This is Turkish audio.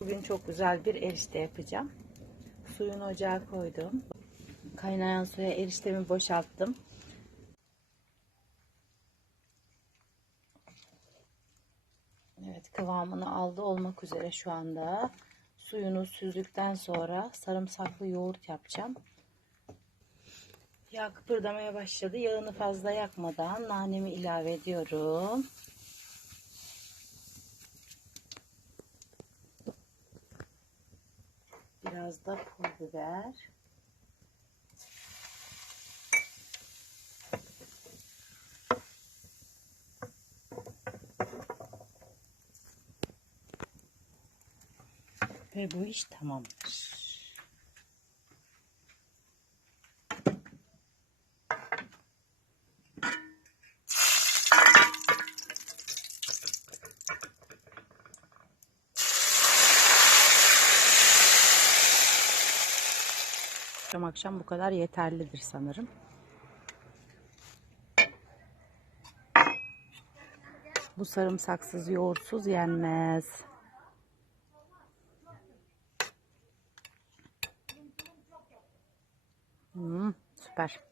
Bugün çok güzel bir erişte yapacağım. Suyunu ocağa koydum. Kaynayan suya eriştemi boşalttım. Evet kıvamını aldı olmak üzere şu anda. Suyunu süzdükten sonra sarımsaklı yoğurt yapacağım. Yağ kıpırdamaya başladı. Yağını fazla yakmadan nanemi ilave ediyorum. Biraz da pul biber. Ve bu iş tamamdır. Akşam akşam bu kadar yeterlidir sanırım. Bu sarımsaksız yoğurtsuz yenmez. Hmm, süper.